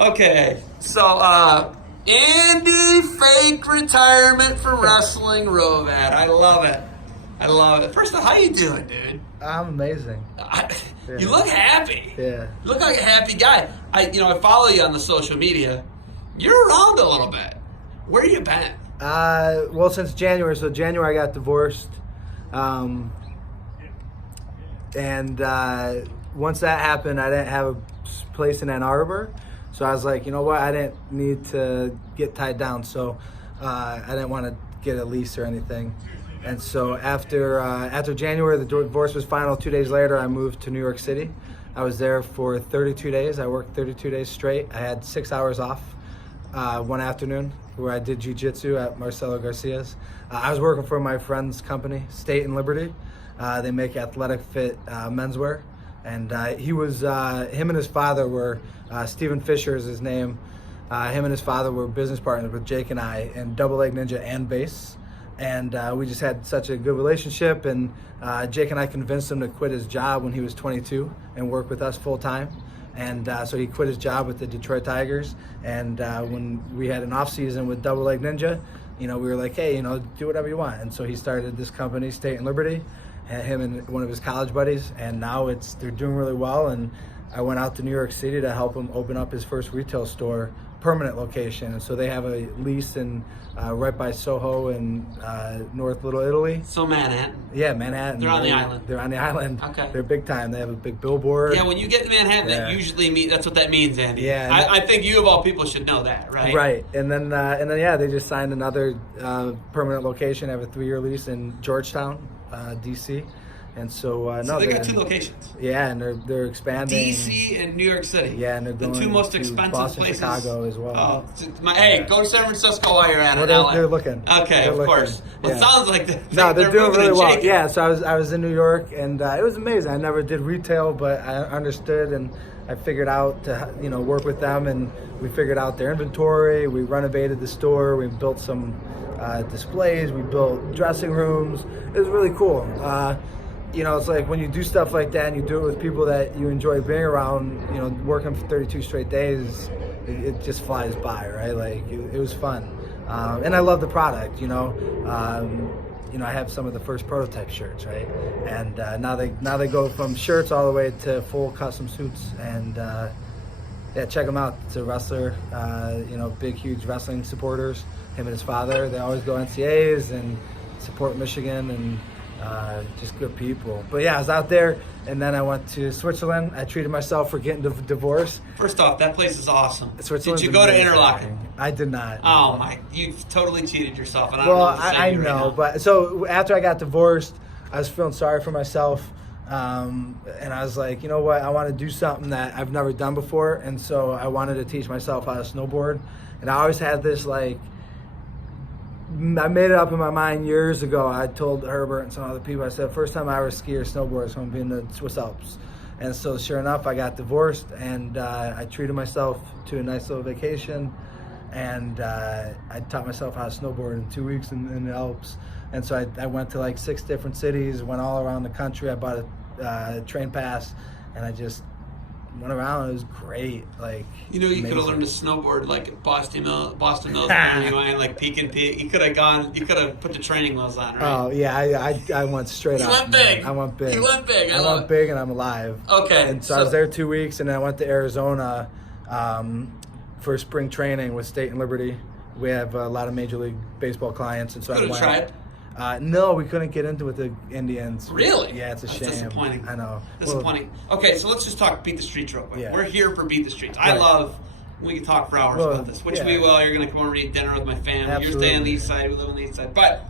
Okay, so Andy fake retirement for wrestling Hrovat. I love it. I love it. First of all, how you doing, dude? I'm amazing. You look happy. Yeah. You look like a happy guy. I follow you on the social media. You're around a little bit. Where you been? Well, since January. So January I got divorced. And once that happened, I didn't have a place in Ann Arbor. So I was like, you know what? I didn't need to get tied down. So I didn't want to get a lease or anything. And so after January, the divorce was final. 2 days later, I moved to New York City. I was there for 32 days. I worked 32 days straight. I had 6 hours off one afternoon where I did jiu-jitsu at Marcelo Garcia's. I was working for my friend's company, State and Liberty. They make athletic fit menswear. And him and his father were, Stephen Fisher is his name. Him and his father were business partners with Jake and I in Double Leg Ninja and Base. And we just had such a good relationship, and Jake and I convinced him to quit his job when he was 22 and work with us full time. And so he quit his job with the Detroit Tigers. And when we had an off season with Double Leg Ninja, we were like, hey, do whatever you want. And so he started this company, State and Liberty, and him and one of his college buddies. And now they're doing really well. And I went out to New York City to help him open up his first retail store, permanent location. And so they have a lease in right by Soho in North Little Italy. So Manhattan. Yeah, Manhattan. They're on the island. They're on the island. Okay. They're big time. They have a big billboard. Yeah, when you get to Manhattan, that usually means that's what that means, Andy. Yeah. I think you of all people should know that, right? Right. And then they just signed another permanent location. They have a 3-year lease in Georgetown, DC. And so they got 2 locations. Yeah, and they're expanding. DC and New York City. Yeah, and they're the going 2 most to expensive Boston, places. Chicago as well. Oh, hey, go to San Francisco while you're at it. They're looking. Okay, they're of course. Well, it sounds like they're doing really well. shaking. Yeah, so I was in New York, and it was amazing. I never did retail, but I understood, and I figured out to work with them, and we figured out their inventory. We renovated the store. We built some displays. We built dressing rooms. It was really cool. It's like when you do stuff like that and you do it with people that you enjoy being around, working for 32 straight days, it just flies by, right? Like, it was fun. And I love the product, I have some of the first prototype shirts, right? And now they go from shirts all the way to full custom suits. And check them out. It's a wrestler, big, huge wrestling supporters. Him and his father, they always go NCAAs and support Michigan, and just good people. But yeah, I was out there, and then I went to Switzerland. I treated myself for getting divorced. First off, that place is awesome. Switzerland's Did you go to amazing. Interlaken? I did not. Oh my! You've totally cheated yourself. And I know. But so after I got divorced, I was feeling sorry for myself, and I was like, you know what? I want to do something that I've never done before, and so I wanted to teach myself how to snowboard. And I always had this I made it up in my mind years ago. I told Herbert and some other people, I said, first time I ever ski or snowboard is going to be in the Swiss Alps. And so sure enough, I got divorced, and I treated myself to a nice little vacation, and I taught myself how to snowboard in 2 weeks in the Alps. And so I went to 6 different cities, went all around the country. I bought a train pass, and I just went around. It was great. You could have learned to snowboard at Boston Mills, Peak and Peak. You could have put the training wheels on, right? Oh yeah, I went straight up. You went big. I went big. You went big. I went big, and I'm alive. Okay. And so I was there 2 weeks, and then I went to Arizona for spring training with State and Liberty. We have a lot of Major League Baseball clients, and so I went. Tried? No, we couldn't get into it with the Indians. Really? Yeah, it's a shame. Disappointing. I know. Disappointing. Okay, so let's just talk Beat the Streets real quick. Yeah. We're here for Beat the Streets. Right. We can talk for hours about this, which we will. You're going to come and eat dinner with my family. Absolutely. You're staying on the east side. We live on the east side. But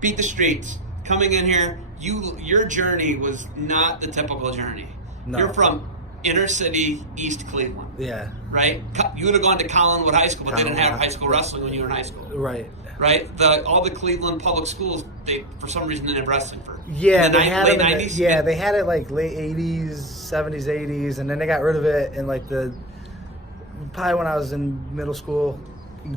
Beat the Streets, coming in here, your journey was not the typical journey. No. You're from inner city East Cleveland. Yeah. Right? You would have gone to Collinwood High School, but they didn't have high school wrestling when you were in high school. Right. Right? All the Cleveland public schools, they for some reason didn't have wrestling for yeah, they had late it. 90s. Yeah, they had it late 80s, 70s, 80s, and then they got rid of it in probably when I was in middle school,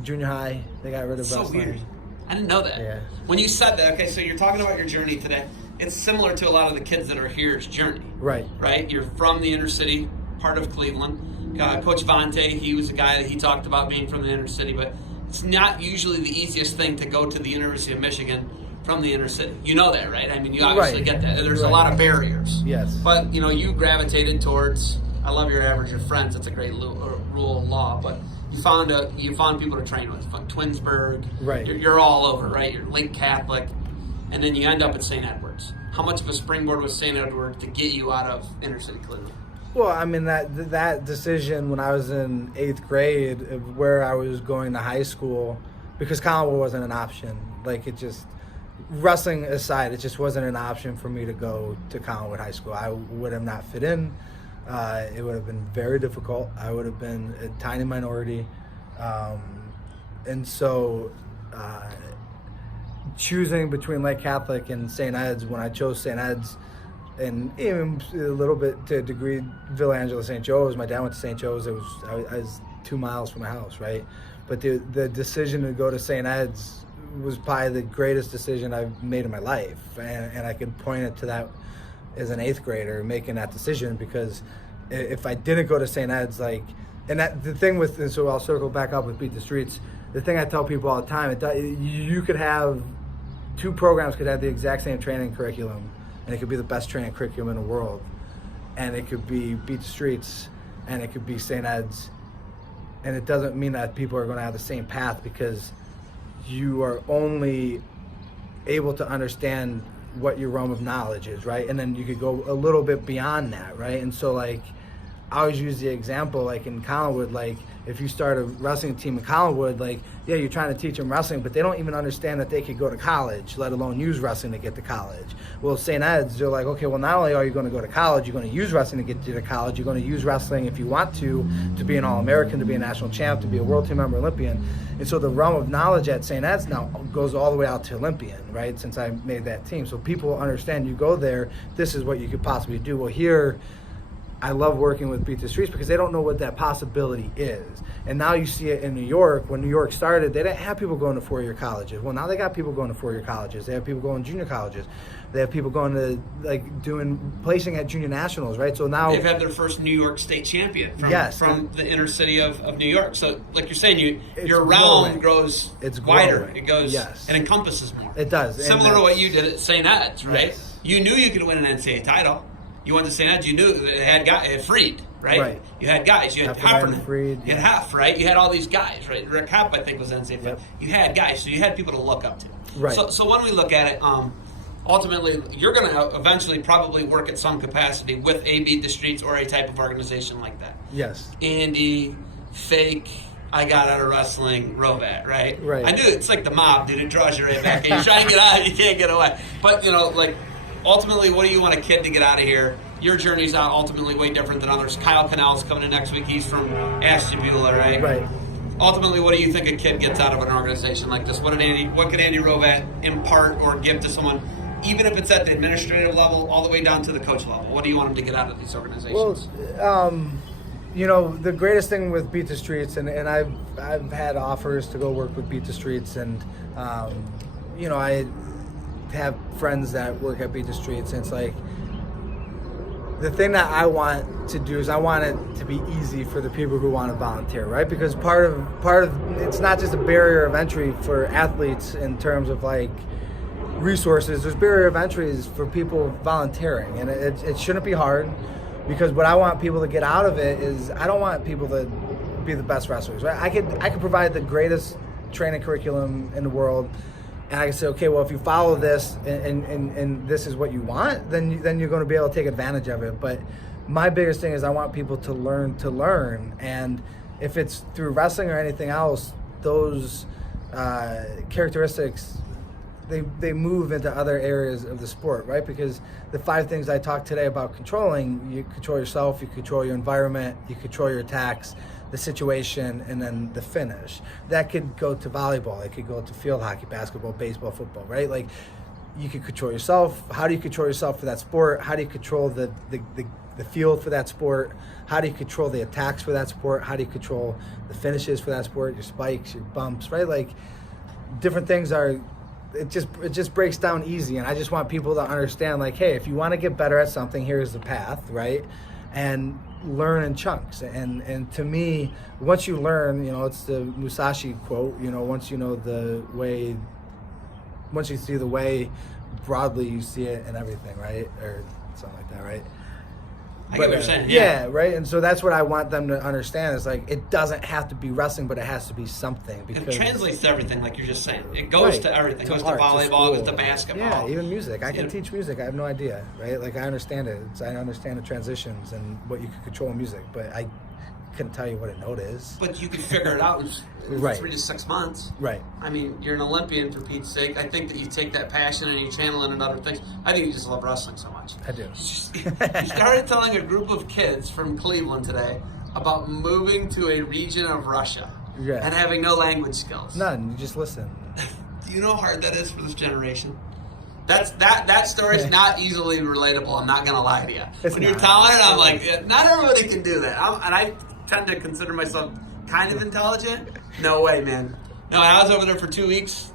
junior high. They got rid of so wrestling. Weird. I didn't know that. Yeah. When you said that, okay, so you're talking about your journey today. It's similar to a lot of the kids that are here's journey. Right. Right. You're from the inner city part of Cleveland. Coach Vontae, he was a guy that he talked about being from the inner city, but it's not usually the easiest thing to go to the University of Michigan from the inner city. You know that, right? I mean, you obviously get that. There's a lot of barriers. Yes. But, you gravitated towards, I love your average of friends. That's a great rule of law. But you found people to train with. From Twinsburg. Right. You're all over, right? You're Lake Catholic. And then you end up at St. Edwards. How much of a springboard was St. Edwards to get you out of inner city Cleveland? Well, I mean, that decision when I was in 8th grade of where I was going to high school, because Collinwood wasn't an option. Like, it just, wrestling aside, it just wasn't an option for me to go to Collinwood High School. I would have not fit in. It would have been very difficult. I would have been a tiny minority. And so choosing between Lake Catholic and St. Ed's, when I chose St. Ed's, and even a little bit to a degree, Villa Angela St. Joe's. My dad went to St. Joe's. I was 2 miles from my house, right? But the decision to go to St. Ed's was probably the greatest decision I've made in my life, and I could point it to that as an 8th grader making that decision, because if I didn't go to St. Ed's, like, and that the thing with, and so I'll circle back up with Beat the Streets. The thing I tell people all the time, you could have 2 programs could have the exact same training curriculum, and it could be the best training curriculum in the world, and it could be Beat the Streets, and it could be St. Ed's, and it doesn't mean that people are going to have the same path, because you are only able to understand what your realm of knowledge is, right? And then you could go a little bit beyond that, right? And so, like, I always use the example, like in Collinwood, like if you start a wrestling team in Collinwood, like, yeah, you're trying to teach them wrestling, but they don't even understand that they could go to college, let alone use wrestling to get to college. Well, St. Ed's, they're like, okay, well, not only are you going to go to college, you're going to use wrestling to get you to college, you're going to use wrestling if you want to be an All-American, to be a national champ, to be a world team member, Olympian. And so the realm of knowledge at St. Ed's now goes all the way out to Olympian, right, since I made that team. So people understand, you go there, this is what you could possibly do. Well, here, I love working with Beat the Streets because they don't know what that possibility is. And now you see it in New York. When New York started, they didn't have people going to 4-year colleges. Well, now they got people going to 4-year colleges. They have people going to junior colleges. They have people going to, like, placing at junior nationals, right? So now they've had their first New York state champion from the inner city of New York. So, like you're saying, your realm grows wider. It goes and encompasses more. It does. Similar to what you did at St. Ed's, right? Yes. You knew you could win an NCAA title. You went to St. Ed's, you knew that it had guys, Freed, right? You had guys. You had Heffernan, Freed, you had Heff, right? You had all these guys, right? Rick Hepp, I think, was NCAA. Yep. You had guys, so you had people to look up to. Right. So when we look at it, ultimately, you're going to eventually probably work at some capacity with a Beat the Streets or a type of organization like that. Yes. Andy, fake, I got out of wrestling, Hrovat, right? Right. I knew it's like the mob, dude. It draws you right back. And you try to get out, you can't get away. But, like, ultimately, what do you want a kid to get out of here? Your journey's ultimately way different than others. Kyle Cannell's coming in next week. He's from Ashtabula, right? Right. Ultimately, what do you think a kid gets out of an organization like this? What could Andy Hrovat impart or give to someone, even if it's at the administrative level, all the way down to the coach level? What do you want him to get out of these organizations? Well, the greatest thing with Beat the Streets, and I've had offers to go work with Beat the Streets, and I have friends that work at Beat the Streets, and it's like, the thing that I want to do is I want it to be easy for the people who want to volunteer, right? Because part of it's not just a barrier of entry for athletes in terms of, like, resources. There's barrier of entries for people volunteering, and it shouldn't be hard, because what I want people to get out of it is, I don't want people to be the best wrestlers, right? I could provide the greatest training curriculum in the world, and I can say, okay, well, if you follow this and this is what you want, then you're going to be able to take advantage of it. But my biggest thing is I want people to learn. And if it's through wrestling or anything else, those characteristics, they move into other areas of the sport, right? Because the 5 things I talked today about controlling, you control yourself, you control your environment, you control your attacks, the situation, and then the finish. That could go to volleyball, it could go to field hockey, basketball, baseball, football, right? Like, you could control yourself. How do you control yourself for that sport? How do you control the field for that sport? How do you control the attacks for that sport? How do you control the finishes for that sport? Your spikes, your bumps, right? Like, different things are, it just breaks down easy. And I just want people to understand, like, hey, if you want to get better at something, here's the path, right? And learn in chunks. And to me, once you learn, it's the Musashi quote, once you see the way broadly, you see it in everything, right? Or something like that, right? I get what you're saying. Yeah, right. And so that's what I want them to understand. Is like, it doesn't have to be wrestling, but it has to be something. Because it translates to everything, like you're just saying. It goes to everything. It goes art, to volleyball, goes to basketball. Yeah, even music. I can teach music. I have no idea, right? Like, I understand it. I understand the transitions and what you can control in music, but I couldn't tell you what a note is. But you can figure it out in Right. 3 to 6 months. Right. I mean, you're an Olympian, for Pete's sake. I think that you take that passion and you channel it in other things. I think you just love wrestling so much. I do. You started telling a group of kids from Cleveland today about moving to a region of Russia and having no language skills. None. You just listen. Do you know how hard that is for this generation? That story is not easily relatable. I'm not going to lie to you. When you're telling it, I'm like, not everybody can do that. And I tend to consider myself kind of intelligent. No way, man. No, I was over there for 2 weeks.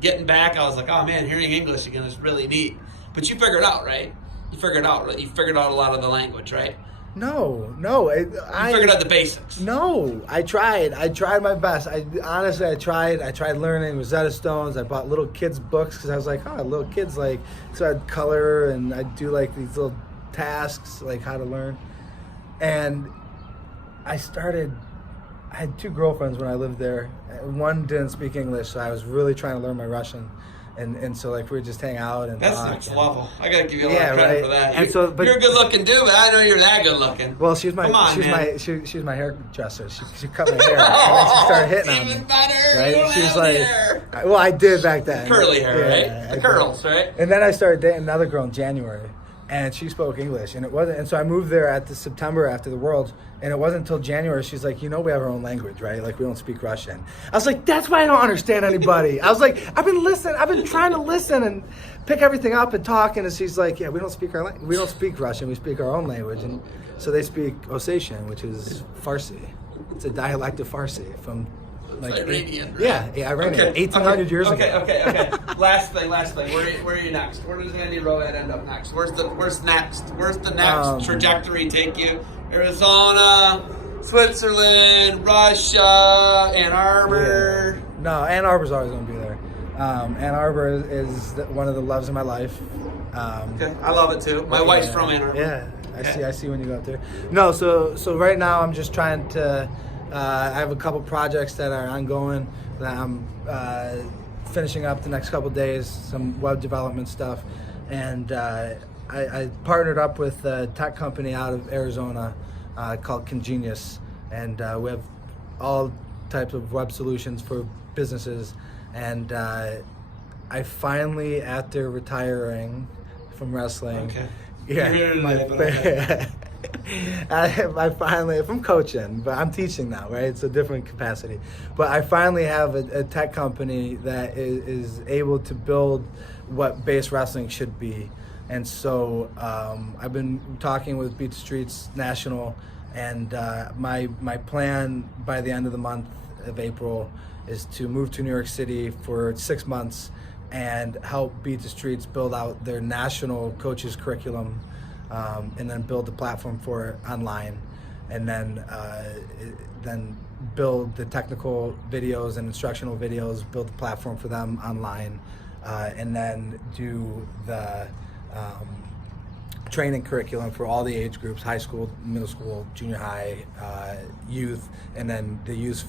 Getting back, I was like, oh man, hearing English again is really neat. But you figured it out, right? You figured out a lot of the language, right? No. I figured out the basics. No, I tried my best. I tried learning Rosetta Stones. I bought little kids books because I was like, little kids so I'd color and I'd do like these little tasks, like how to learn. And I had 2 girlfriends when I lived there. One didn't speak English, so I was really trying to learn my Russian. And so we would just hang out and that's talk. Next level. I gotta give you a lot of credit for that. You're a good looking dude, but I know you're that good looking. Well, she's my hairdresser. She cut my hair and then she started hitting on me. Even better. Right? She was like, hair. well, I did back then. Curly hair, right? The curls, right? And then I started dating another girl in January, and she spoke English, and it wasn't. And so I moved there at the September after the Worlds. And it wasn't until January she's like, we have our own language, right? Like, we don't speak Russian. I was like, that's why I don't understand anybody. I was like, I've been trying to listen and pick everything up and talk. And she's like, we don't speak we don't speak Russian. We speak our own language. And so they speak Ossetian, which is Farsi. It's a dialect of Farsi from Iranian. Right? Yeah, Iranian. 1800 years ago. Okay. Last thing. Where are you next? Where does Andy Hrovat end up next? Where's next? Where's the next trajectory take you? Arizona, Switzerland, Russia, Ann Arbor. Yeah. No, Ann Arbor's always going to be there. Ann Arbor is one of the loves of my life. Okay, I love it too. My wife's from Ann Arbor. Yeah, I see when you go up there. No, so right now I'm just trying to. I have a couple projects that are ongoing that I'm finishing up the next couple days. Some web development stuff, and I partnered up with a tech company out of Arizona called Congenius, and we have all types of web solutions for businesses. And I finally, after retiring from wrestling, I finally, from coaching, but I'm teaching now, right? It's a different capacity. But I finally have a tech company that is able to build what base wrestling should be. And so I've been talking with Beat the Streets National, and my plan by the end of the month of April is to move to New York City for 6 months and help Beat the Streets build out their national coaches curriculum, and then build the platform for it online, and then build the technical videos and instructional videos, build the platform for them online, and then do the training curriculum for all the age groups: high school, middle school, junior high, youth, and then the youth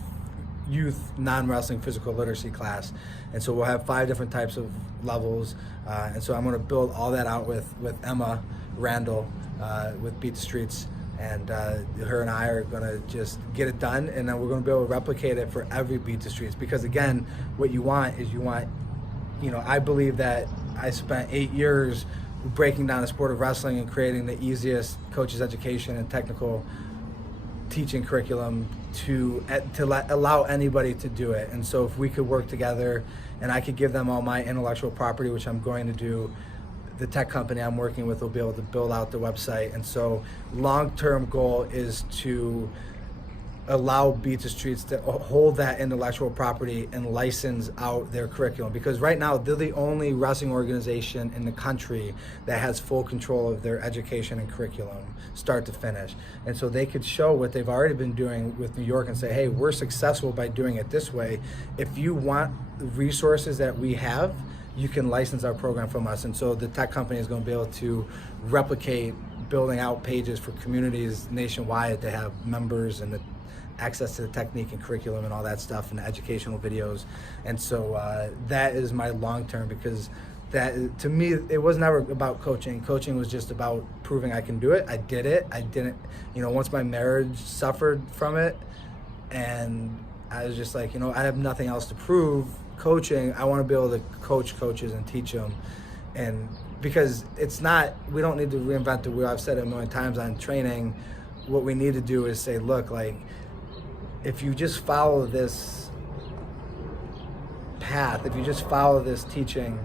non-wrestling physical literacy class. And so we'll have 5 different types of levels, and so I'm going to build all that out with Emma Randall with Beat the Streets, and her and I are going to just get it done, and then we're going to be able to replicate it for every Beat the Streets. Because again, what you want, I believe that I spent 8 years breaking down the sport of wrestling and creating the easiest coaches education and technical teaching curriculum to allow anybody to do it. And so if we could work together and I could give them all my intellectual property, which I'm going to do, the tech company I'm working with will be able to build out the website. And so long-term goal is to allow Beat the Streets to hold that intellectual property and license out their curriculum, because right now they're the only wrestling organization in the country that has full control of their education and curriculum start to finish. And so they could show what they've already been doing with New York and say, hey, we're successful by doing it this way. If you want the resources that we have, you can license our program from us. And so the tech company is going to be able to replicate building out pages for communities nationwide to have members and the access to the technique and curriculum and all that stuff and educational videos. And so that is my long term, because that, to me, it was never about coaching. Coaching was just about proving I can do it. I did it. I didn't, once my marriage suffered from it, and I was just like, I have nothing else to prove. Coaching, I want to be able to coach coaches and teach them. And because we don't need to reinvent the wheel. I've said it a million times on training. What we need to do is say, look, like, if you just follow this path, if you just follow this teaching,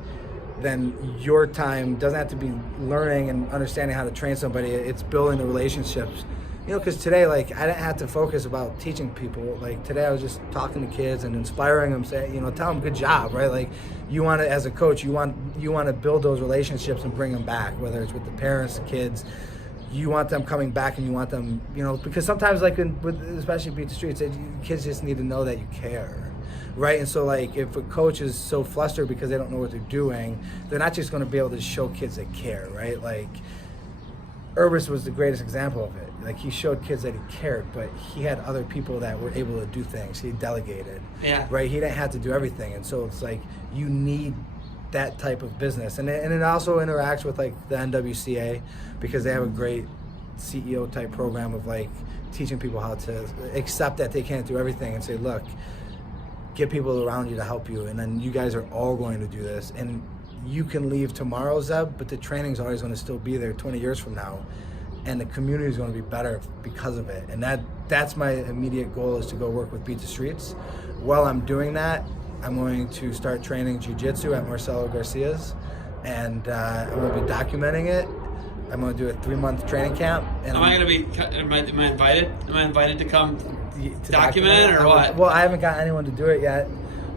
then your time doesn't have to be learning and understanding how to train somebody. It's building the relationships. Because today, like, I didn't have to focus about teaching people. Like, today I was just talking to kids and inspiring them, saying, tell them good job, right? Like, you want to, as a coach, you want to build those relationships and bring them back, whether it's with the parents, the kids. You want them coming back, and you want them, because sometimes, like, especially Beat the Streets, kids just need to know that you care, right? And so, like, if a coach is so flustered because they don't know what they're doing, they're not just going to be able to show kids that care, right? Like, Urbis was the greatest example of it. Like, he showed kids that he cared, but he had other people that were able to do things. He delegated, right? He didn't have to do everything. And so it's like, you need that type of business. And it also interacts with, like, the NWCA, because they have a great CEO type program of, like, teaching people how to accept that they can't do everything and say, look, get people around you to help you. And then you guys are all going to do this. And you can leave tomorrow, Zeb, but the training's always going to still be there 20 years from now. And the community is going to be better because of it. And that's my immediate goal, is to go work with Beat the Streets. While I'm doing that, I'm going to start training jiu-jitsu at Marcelo Garcia's, and I'm going to be documenting it. I'm going to do a 3-month training camp. And am I invited? Am I invited to come to document it, or what? Well, I haven't got anyone to do it yet.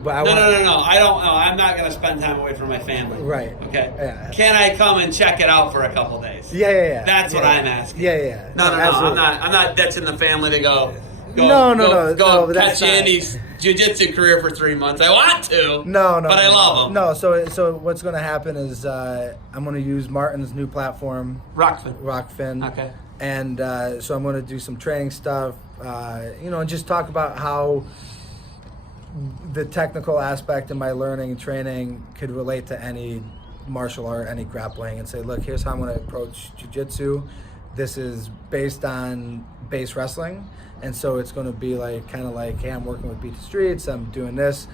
But no. I don't know. I'm not going to spend time away from my family. Right. Okay. Yeah. Can I come and check it out for a couple days? Yeah. That's what I'm asking. Yeah. No. I'm not ditching the family to go catch Andy's jiu-jitsu career for 3 months. I want to. No. But I love him. No. So what's going to happen is I'm going to use Martin's new platform, Rockfin. Okay. And so I'm going to do some training stuff. And just talk about how the technical aspect of my learning and training could relate to any martial art, any grappling, and say, look, here's how I'm going to approach jiu-jitsu. This is based on base wrestling, and so it's going to be like, kind of like, hey, I'm working with Beat the Streets, I'm doing this,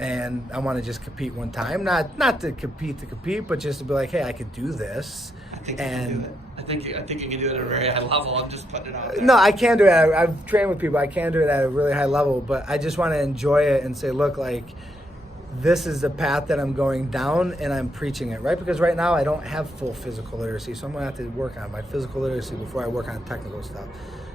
and I want to just compete one time, not to compete, but just to be like, hey, I could do this. I think you can do it. I think you can do it at a very high level. I'm just putting it out there. No, I can do it. I've trained with people. I can do it at a really high level, but I just want to enjoy it and say, look, like, this is the path that I'm going down, and I'm preaching it, right? Because right now I don't have full physical literacy, so I'm going to have to work on my physical literacy before I work on technical stuff.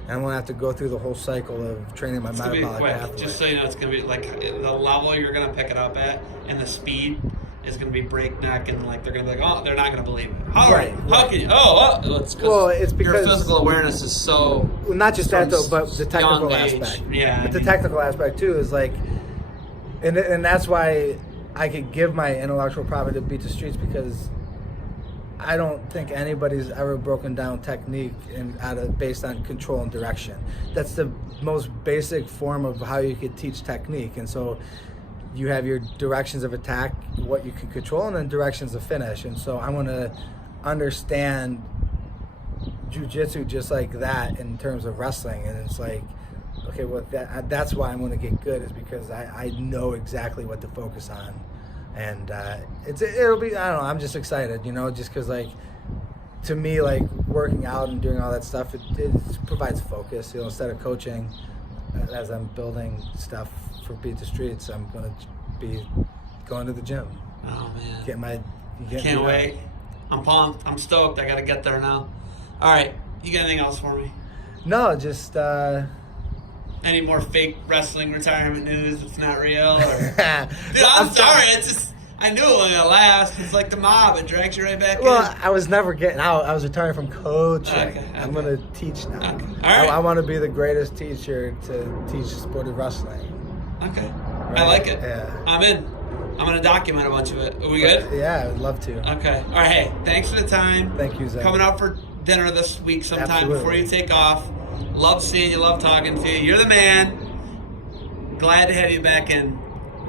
And I'm going to have to go through the whole cycle of training my metabolic pathway. Just so you know, it's going to be like the level you're going to pick it up at, and the speed is going to be breakneck, and like they're going to be like, oh, they're not going to believe it. How can you? It's because your physical awareness is so. Well, not just that though, but the technical aspect. Yeah, but the technical aspect too is like, and that's why I could give my intellectual property to Beat the Streets, because I don't think anybody's ever broken down technique based on control and direction. That's the most basic form of how you could teach technique, and so. You have your directions of attack, what you can control, and then directions of finish. And so I want to understand jiu-jitsu just like that in terms of wrestling. And it's like, okay, well, that's why I'm going to get good, is because I know exactly what to focus on. And it'll be, I don't know, I'm just excited, just because, like, to me, like, working out and doing all that stuff, it provides focus, instead of coaching. As I'm building stuff for Beat the Streets, I'm going to be going to the gym. Oh, man. Can't wait. I'm pumped. I'm stoked. I got to get there now. All right. You got anything else for me? No, just Any more fake wrestling retirement news that's not real? Or... Dude, Well, I'm sorry. It's just, I knew it wasn't going to last. It's like the mob. It drags you right back Well, in. I was never getting out. I was retiring from coaching. Okay. I'm going to teach now. Okay. All right. I want to be the greatest teacher to teach the sport of wrestling. Okay. Right? I like it. Yeah. I'm in. I'm going to document a bunch of it. Are we good? Yeah, I would love to. Okay. All right. Hey, thanks for the time. Thank you, Zach. Coming out for dinner this week sometime Absolutely. before you take off. Love seeing you. Love talking to you. You're the man. Glad to have you back in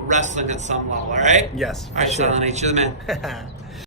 wrestling at some level. All right. Yes. All right, for sure. Silent H. You're the man.